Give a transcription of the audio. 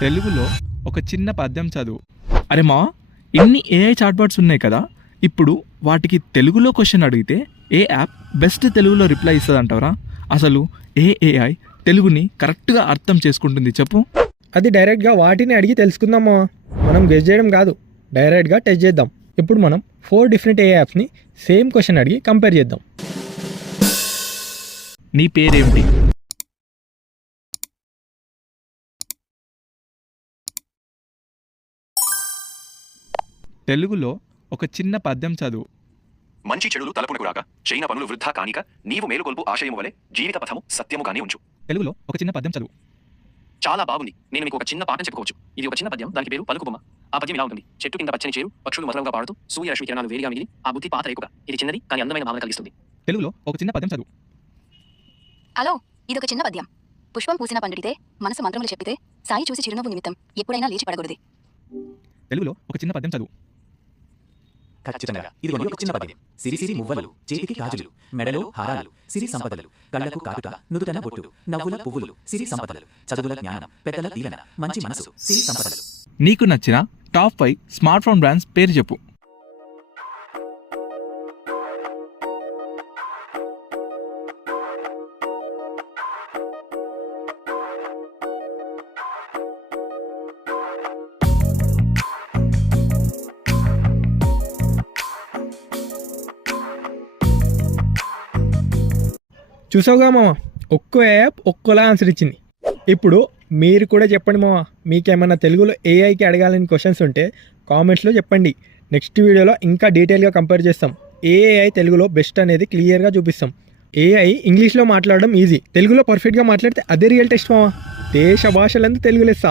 తెలుగులో ఒక చిన్న పద్యం చదువు. అరే మా, ఇన్ని ఏఐ చాట్బాట్స్ ఉన్నాయి కదా, ఇప్పుడు వాటికి తెలుగులో క్వశ్చన్ అడిగితే ఏ యాప్ బెస్ట్ తెలుగులో రిప్లై ఇస్తుంది అంటారా? అసలు ఏ ఏఐ తెలుగుని కరెక్ట్గా అర్థం చేసుకుంటుంది చెప్పు? అది డైరెక్ట్గా వాటిని అడిగి తెలుసుకుందామా. మనం గెస్ చేయడం కాదు, డైరెక్ట్గా టెస్ట్ చేద్దాం. ఇప్పుడు మనం 4 డిఫరెంట్ ఏ యాప్స్ని సేమ్ క్వశ్చన్ అడిగి కంపేర్ చేద్దాం. నీ పేరేమిటి? తెలుగులో ఒక చిన్న పద్యం చదువు. మంచి చెడులు తలపునకు రాక చైన పనులు వృద్ధా కానిక నీవు మేలుకొల్పు ఆశయము వలె జీవిత పథము సత్యముగానే ఉంచు. తెలుగులో ఒక చిన్న పద్యం చదువు. చాలా బాగుంది. నేను మీకు ఒక చిన్న పాఠం చెప్పుకోవచ్చు. ఇది ఒక చిన్న పద్యం, దానికి పేరు పలుకుబొమ్మ. ఆ పద్యం ఇలా ఉంటుంది: చెట్టు కింద పచ్చని చేరు, పక్షులు మధురంగా పాడుతూ, సూర్యరశ్మి కిరణాలు వేడిగా మిగిలి ఆ బుద్ధి పాత రేకుగా. ఇది చిన్నది కానీ అందమైన భావన కలిగిస్తుంది. తెలుగులో ఒక చిన్న పద్యం చదువు. హలో, ఇదొక చిన్న పద్యం. పుష్పం పూసిన పండితే మనసు మంత్రములు చెప్పితే సాయి చూసి చిరునవ్వు నిమిత్తం ఎప్పుడైనా లేచి పడకూడదు. తెలుగులో ఒక చిన్న పద్యం చదువు. ఖచ్చితంగా ఇది ఒక చిన్న పద్యం. సిరి సిరి మువ్వలు, చేతికి గాజులు, మెడలో హారాలు, సిరి సంపదలు, కళ్ళకు కాటుక, నుదుటన బొట్టు, నవ్వుల పువ్వులు, సిరి సంపదలు, చదువుల జ్ఞానం, పెద్దల దీవెన, మంచి మనసు, సిరి సంపదలు. నీకు నచ్చిన టాప్ 5 స్మార్ట్ ఫోన్ బ్రాండ్స్ పేరు చెప్పు. చూసావుగా మామ, ఒక్కో యాప్ ఒక్కోలా ఆన్సర్ ఇచ్చింది. ఇప్పుడు మీరు కూడా చెప్పండి మామ, మీకేమన్నా తెలుగులో ఏఐకి అడగాలని క్వశ్చన్స్ ఉంటే కామెంట్స్లో చెప్పండి. నెక్స్ట్ వీడియోలో ఇంకా డీటెయిల్గా కంపేర్ చేస్తాం. ఏఐ తెలుగులో బెస్ట్ అనేది క్లియర్గా చూపిస్తాం. ఏఐ ఇంగ్లీష్లో మాట్లాడడం ఈజీ, తెలుగులో పర్ఫెక్ట్గా మాట్లాడితే అదే రియల్ టెస్ట్ మామ. దేశ భాషలందు తెలుగు లెస్స.